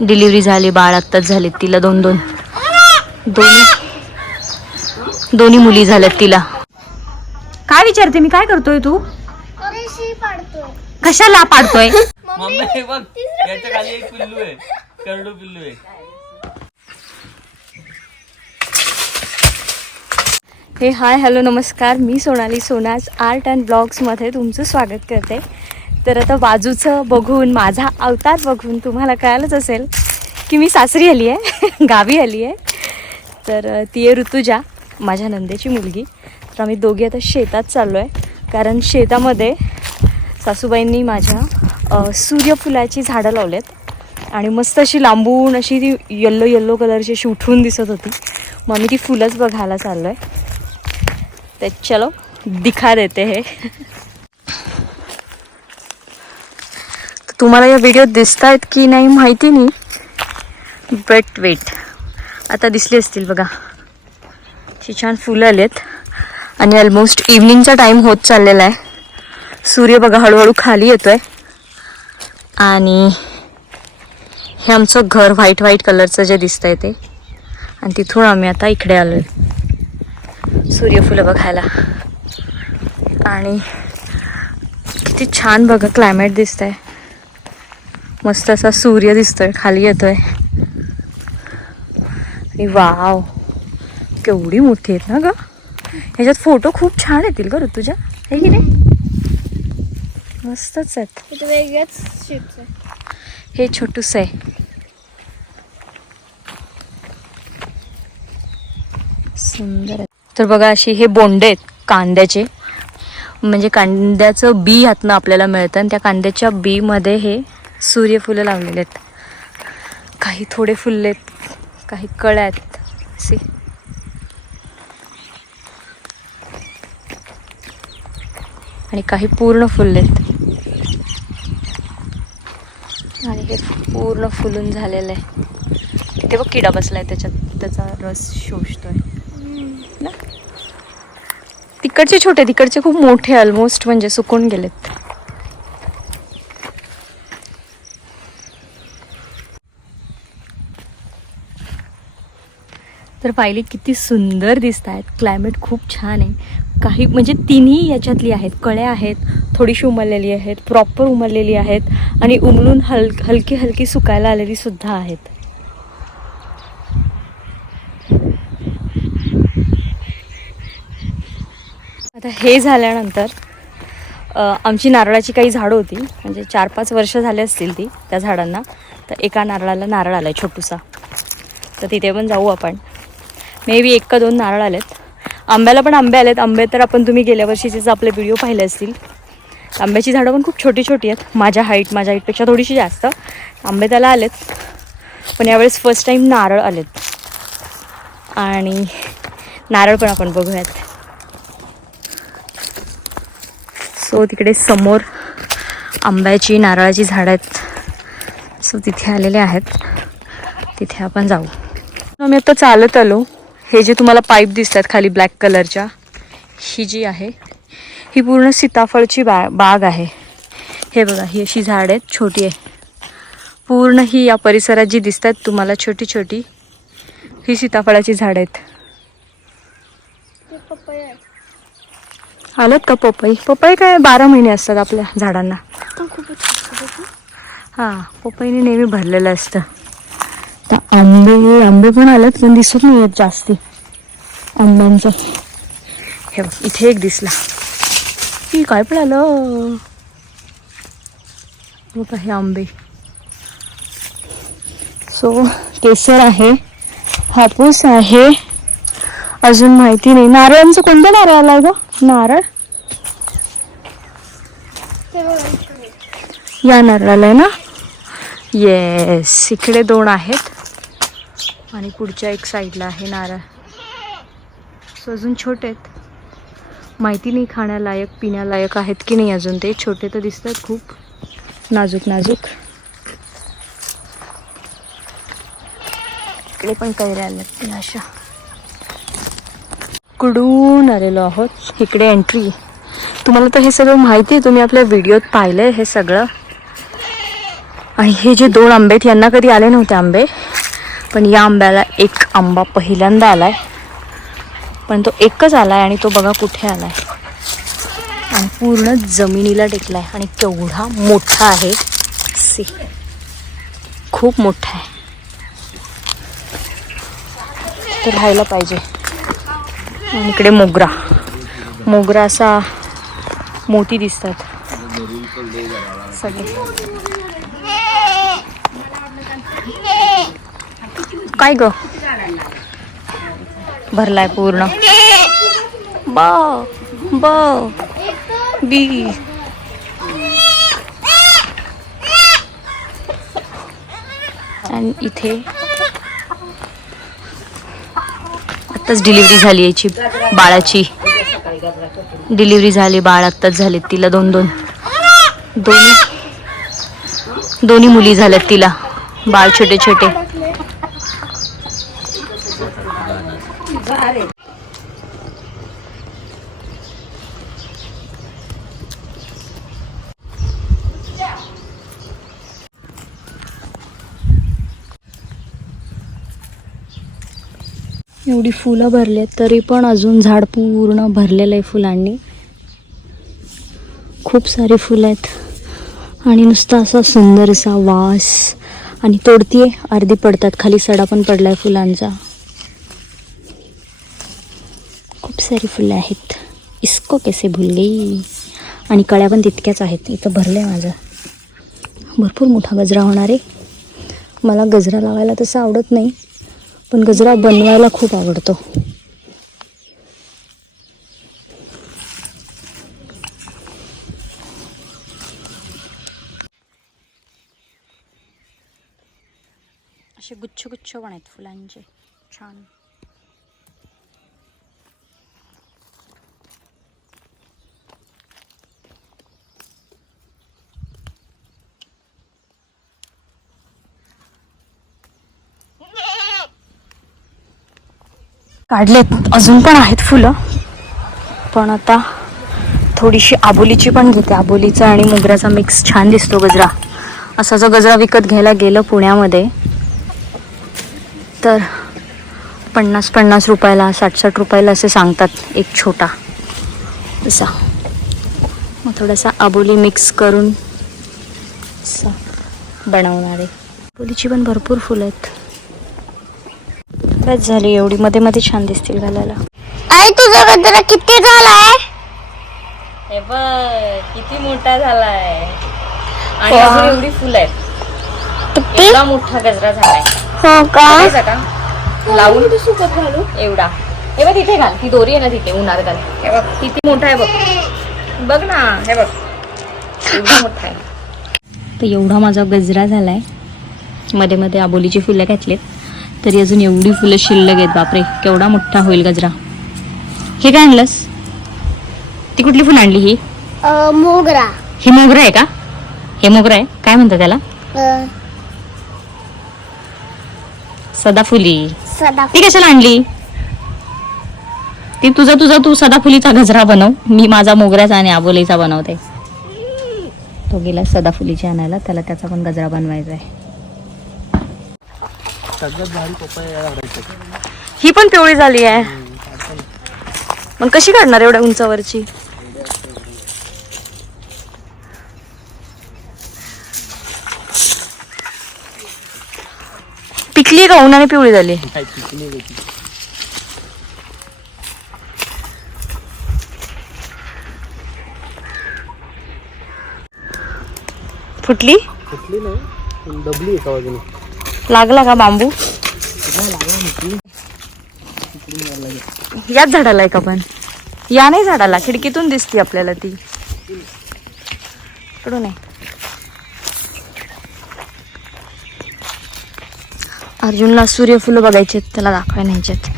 Delivery झाली बाळ आत्ताच झाले तिला दोन दोन. दोन्ही दोन्ही मुली झाल्यात तिला. काय विचारते मी? काय करतोय तू? कशाला पाडतोय? मम्मी हे बघ याच्या खाली एक पिल्लू आहे करडू पिल्लू आहे. हे हाय हॅलो नमस्कार. मी सोनाली सोनाज आर्ट अँड ब्लॉग्समध्ये तुमचं स्वागत करते. तर आता बाजूचं बघून माझा अवतार बघून तुम्हाला कळालंच असेल की मी सासरी आली आहे गावी आली आहे. तर ती आहे ऋतुजा माझ्या नंदेची मुलगी. तर आम्ही दोघी आता शेतात चाललो आहे कारण शेतामध्ये सासूबाईंनी माझ्या सूर्यफुलाची झाडं लावलेत. आणि मस्त अशी लांबून अशी ती येल्लो येल्लो कलरची अशी उठून दिसत होती. मग आम्ही ती फुलंच बघायला चाललो आहे तर चलो दिखा देते हे. तुम्हाला या व्हिडिओ दिसत आहेत की नाही माहिती नाही. बट वेट आता दिसली असतील बघा. ती छान फुलं आलेत. आणि ऑलमोस्ट इव्हनिंगचा टाईम होत चाललेला आहे. सूर्य बघा हळूहळू खाली येतोय. आणि हे आमचं घर व्हाईट व्हाईट कलरचं जे दिसतंय ते. आणि तिथून आम्ही आता इकडे आलो आहे सूर्यफुलं बघायला. आणि किती छान बघा क्लायमेट दिसतंय. मस्त असा सूर्य दिसतोय खाली येतोय. आणि वाव. केवढी मोठी आहेत ना ग. ह्याच्यात फोटो खूप छान येतील ग ऋतुजा. आहे की नाही? मस्तच आहेत. वेगळ्याच हे छोटूस आहे. सुंदर तर बघा अशी हे बोंडे आहेत कांद्याचे. म्हणजे कांद्याचं बी ह्यातनं आपल्याला मिळतं आणि त्या कांद्याच्या बीमध्ये हे सूर्यफुलं लावलेले आहेत. काही थोडे फुलले आहेत काही कळ्या आहेत. असे आणि काही पूर्ण फुलले आहेत. आणि हे पूर्ण फुलून झालेलं आहे. तिथे बघ किडा बसलाय त्याच्यात. त्याचा रस शोषतोय. ना? तिकडचे छोटे तिकडचे खूप मोठे ऑलमोस्ट म्हणजे सुकून गेलेत. तर पाहिली किती सुंदर दिसत आहेत क्लायमेट खूप छान आहे. काही म्हणजे तिन्ही याच्यातली आहेत. कळ्या आहेत थोडीशी उमललेली आहेत प्रॉपर उमललेली आहेत आणि उमलून हल हलकी हलकी सुकायला आलेली सुद्धा आहेत. आता हे झाल्यानंतर आमची नारळाची काही झाडं होती. म्हणजे चार पाच वर्ष झाले असतील ती त्या झाडांना. तर एका नारळाला नारळ आला आहे छोटूसा. तर तिथे पण जाऊ आपण. मे बी एक का दोन नारळ आलेत. आंब्याला पण आंबे आलेत. आंबे तर आपण तुम्ही गेल्या वर्षीचेच आपले व्हिडिओ पाहिले असतील. आंब्याची झाडं पण खूप छोटी छोटी आहेत. माझ्या हाईट माझ्या हाईटपेक्षा थोडीशी जास्त. आंबे त्याला आलेत. पण यावेळेस फर्स्ट टाईम नारळ आलेत. आणि नारळ पण आपण बघूयात. सो तिकडे समोर आंब्याची नारळाची झाडं आहेत. सो तिथे आलेले आहेत. तिथे आपण जाऊ. आम्ही आता चालत आलो. हे जे तुम्हाला पाईप दिसतात खाली ब्लॅक कलरच्या ही जी आहे ही पूर्ण सीताफळची बा बाग आहे. हे बघा ही अशी झाड आहेत छोटी आहे. पूर्ण ही या परिसरात जी दिसतात तुम्हाला छोटी छोटी ही सीताफळाची झाड आहेत. आलं का पपई? पपई काय बारा महिने असतात आपल्या झाडांना. हां पपईने नेहमी भरलेलं असतं. आता आंबे आंबे पण आलेत पण दिसत नाही आहेत जास्ती. आंब्यांचं. हे बघ इथे एक दिसला. की काय पण आलं बघा हे आंबे. सो केसर आहे हापूस आहे. अजून माहिती नाही. नारळांचं कोणतं नारळ आहे ग? नारळ? या नारळाला आहे ना? येस इकडे दोन आहेत. आणि पुढच्या एक साईडला आहे नारळ. सो अजून छोटे आहेत. माहिती नाही खाण्यालायक पिण्यालायक आहेत की नाही अजून ते. छोटे तर दिसतात खूप. नाजूक नाजूक. इकडे पण कैऱ्या आल्यात अशा. कुडून आलेलो आहोत. इकडे एंट्री तुम्हाला तर हे सगळं माहिती आहे. तुम्ही आपल्या व्हिडिओत पाहिलंय हे सगळं. आणि हे जे दोन आंबे आहेत यांना कधी आले नव्हते आंबे? पण या आंब्याला एक आंबा पहिल्यांदा आलाय. पण तो एकच आलाय आणि तो बघा कुठे आलाय. आणि पूर्ण जमिनीला टेकलाय आणि केवढा मोठा आहे. सी खूप मोठा आहे. तर राहायला पाहिजे. आणि इकडे मोगरा. मोगरा असा मोती दिसतात. सगळे. काय ग? भरलाय पूर्ण. ब ब. बी. आणि इथे. आत्ताच डिलिव्हरी झाली याची बाळाची. डिलिव्हरी झाली बाळ आत्ताच झाले तिला दोन दोन. दोन्ही. दोन्ही मुली झाल्यात तिला. बाळ छोटे छोटे. एवढी फुलं भरली आहेत तरी पण अजून झाड पूर्ण भरलेलं आहे फुलांनी. खूप सारी फुलं आहेत. आणि नुसता असा सुंदर असा वास. आणि तोडतीये अर्धी पडतात. खाली सडा पण पडलाय फुलांचा. खूप सारी फुलं आहेत. इसको कैसे भूल गई? आणि कळ्या पण तितक्याच आहेत. इथं भरलंय माझं. भरपूर मोठा गजरा होणार आहे. मला गजरा लावायला तसं आवडत नाही पण गजरा बनवायला खूप आवडतो. असे गुच्छ गुच्छ पण आहेत फुलांचे. छान. काढलेत. अजून पण आहेत फुलं. पण आता थोडीशी आबोलीची पण घेते. आबोलीचा आणि मोगऱ्याचा मिक्स छान दिसतो गजरा. असा जो गजरा विकत घ्यायला गेलं पुण्यामध्ये तर पन्नास पन्नास रुपयाला साठ साठ रुपयाला असे सांगतात. एक छोटा. असा. मग थोडासा आबोली मिक्स करून असं बनवणार आहे. आबोलीची पण भरपूर फुलं आहेत. बस झाली. एवढी मध्ये मध्ये छान दिसतील घालायला. आई तुझा गजरा किती झालाय? हे बघ किती मोठा झालाय. आणि वा. अजून एवढी फुलं आहेत. किती? एवढा मोठा गजरा झालाय. हो का? बघायचा का लावून. सुकत घालू? एवढा. हे बघ तिथे घाल. ती दोरी आहे ना तिथे उन्हात घाल. हे बघ किती मोठा आहे बघ. बघ ना हे बघ. एवढा मोठा आहे. तर एवढा माझा गजरा झालाय. मध्ये मध्ये आबोलीची फुलं घातलीत. तरी अजून एवढी फुलं शिल्लक आहेत बापरे. केवढा मोठा होईल गजरा. हे काय आणलंस? ती कुठली फुलं आणली ही? मोगरा. ही मोगरा आहे का? हे मोगरा आहे? काय म्हणतात त्याला? सदाफुली. सदा ती कशाला आणली? ती तुझा तुझा तू सदाफुलीचा गजरा बनव. मी माझा मोगऱ्याचा आणि आबोलीचा बनवते. तो गेला सदाफुलीची आणायला. त्याला त्याचा पण गजरा बनवायचा आहे. सगळ्यात भारी आवडायचं. ही पण पिवळी झाली आहे. मग कशी काढणार एवढ्या उंचावरची? पिकली का उन्हाने पिवळी झाली? काय पिकली होती फुटली? कुठली नाही पण दबली एका बाजूने. लागला का बांबू? याच झाडाला आहे का पण? या नाही झाडाला खिडकीतून दिसते आपल्याला ती. इकडून आहे अर्जुनला सूर्यफुलं बघायचे त्याला दाखवाय न्यायचेत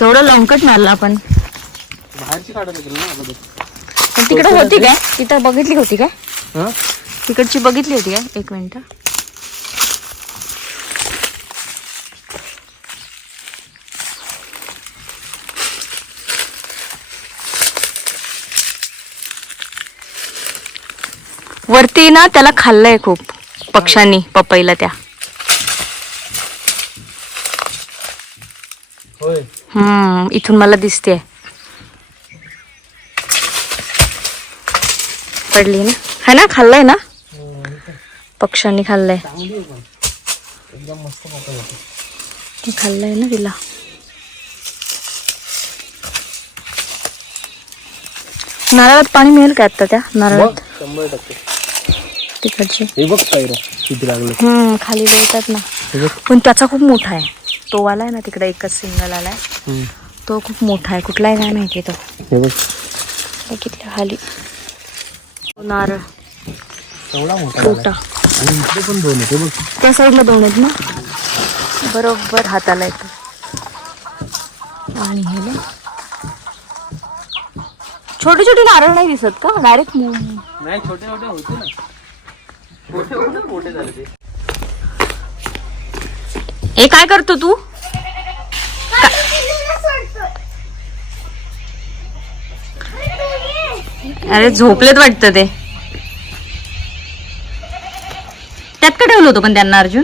तेवढं लवकट मारलं आपण. बाहेरची तिकडे होती काय? तिथं बघितली होती काय? तिकडची बघितली होती काय? एक मिनिट. वरती ना त्याला खाल्लंय खूप पक्षांनी पपईला त्या. हम्म इथून मला दिसते पडली ना. है ना? खाल्लंय ना? पक्ष्यांनी खाल्लंय. खाल्लंय ना तिला. नारळात पाणी मिळेल का आता त्या नारळात? तिकडची. हे हम्म खाली येतात ना. पण त्याचा खूप मोठा आहे. तो आलाय ना तिकडे एकच सिंगल आलाय. तो खूप मोठा आहे. कुठला आहे काय माहिती तो. हे बघ. बघितलं खाली. नारळ एवढा मोठा लागला. मोठा आणि इकडे पण दोन बघ. त्या साईडला दोन आहेत ना? बरोबर हाताला येतो. आणि हे ना छोटे छोटे नारळ नाही दिसत का? डायरेक्ट नाही छोटे छोटे होते ना. मोठे झाले ते. हे काय करतो तू? अरे झोपलेत वाटतं ते. त्यात का ठेवलं होतं पण त्यांना अर्जुन?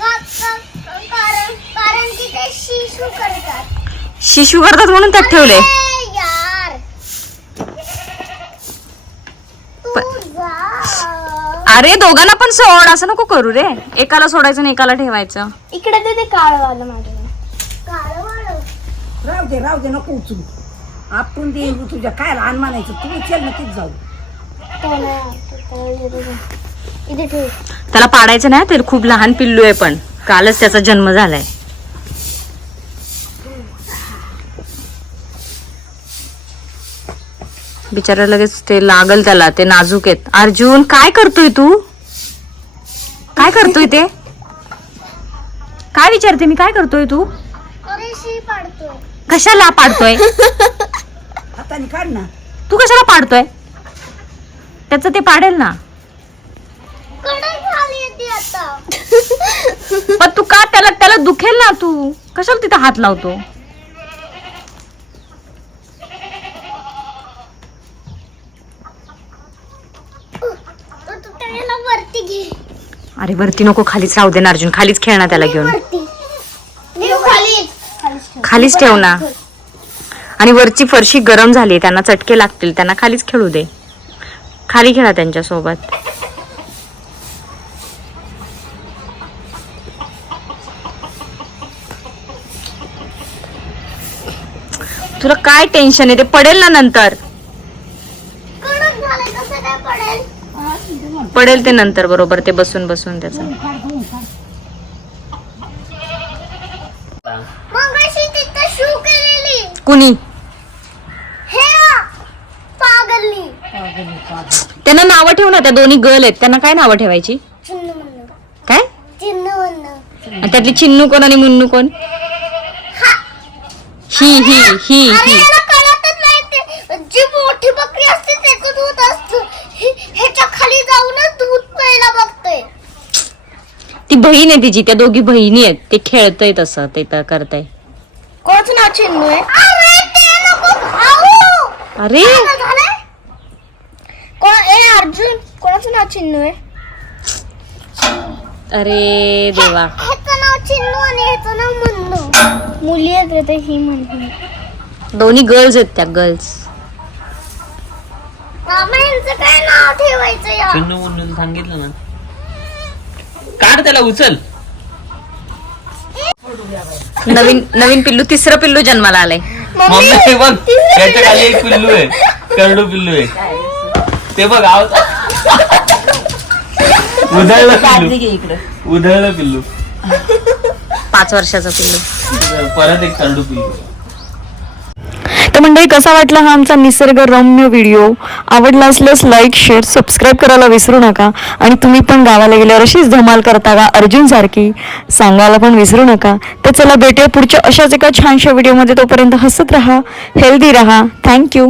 कारण कारण की ते शिशू करतात शिशू करतात म्हणून त्यात ठेवले. अरे दोघांना पण सोड असं नको करू रे. एकाला सोडायचं आणि एकाला ठेवायचं. इकडे ते ते काळवालं माझ्या. काळवालं राहू दे राहू दे नको उचलू. आपण ते तुझ्या. काय लहान मानायचं? तू उचल नक्कीच जाऊ. इथे ठेव. त्याला पाडायचं नाही ते खूप लहान पिल्लू आहे पण. कालच त्याचा जन्म झालाय. बिचारा लगेच ते लागल त्याला ते नाजूक आहेत. अर्जुन काय करतोय तू? काय करतोय ते? काय विचारते मी? काय करतोय तू? पाडतोय. कशाला पाडतोय? हाताने काढ ना. तू कशाला पाडतोय? त्याचं ते पाडेल ना. कडक झाली येते आता. पण तू का त्याला त्याला दुखेल ना तू? कशाला तिथे हात लावतो? तर तू त्याला वरती घे. अरे वरती नको खालीच राहू दे ना अर्जुन. खालीच खेळणार त्याला घेऊन. वरती खालीच ठेव. ना. आणि वरची फरशी गरम झाली त्यांना चटके लागतील त्यांना खालीच खेळू दे. खाली खेळा त्यांच्यासोबत तुला काय टेन्शन आहे? ते पडेल ना नंतर. पडेल ते नंतर बरोबर ते बसून बसून त्याचं मग अशी तिथं शू केलेली कुणी? हे पागलनी. त्यांना नावं ठेव ना त्या दोन्ही गर्ल आहेत. त्यांना काय नावं ठेवायची? म्हणणं. काय? म्हणणं. आणि त्यातली चिन्नू कोण आणि मुन्नू कोण? ही. ही ही अरे ही. याला कळतच नाही ते. जी मोठी बकरी असते त्याचं दूध असतं. हे- ह्याच्या खाली जाऊनच दूध प्यायला बघतोय. ती बहीण आहे तिची त्या दोघी बहिणी आहेत. ते खेळतय तसं ते तर करताय. कोणाचं नाव चिन्ह आहे? अरे! अर्जुन कोणाचं नाव चिन्ह आहे? अरे देवा. ह्याचं नाव चिन्नू आणि ह्याचं नाव मुन्नू. मुली आहेत ते ही म्हणते दोन्ही गर्ल्स आहेत त्या गर्ल्स मामा यांचं काय नाव ठेवायचं या? चिन्ह म्हणून सांगितलं ना. काढ त्याला उचल. नवीन नवीन पिल्लू तिसरं पिल्लू जन्माला आलंय. मम्मी हे बघ. याच्या खाली एक पिल्लू आहे. करडू पिल्लू आहे. ते बघ आव उधळलं पिल्लू. उधळलं पिल्लू. पाच वर्षाचं पिल्लू. परत एक करडू पिल्लू. तर मंडळी कसा वाटला हा आमचा निसर्गरम्य व्हिडिओ आवडला असल्यास लाईक शेअर सबस्क्राईब करायला विसरू नका. आणि तुम्ही पण गावाला गेल्यावर अशीच धमाल करता का? अर्जुन सारखी? सांगायला पण विसरू नका. तर चला भेटूया पुढच्या अशाच एका छानशा व्हिडिओमध्ये तोपर्यंत हसत राहा हेल्दी राहा. थँक्यू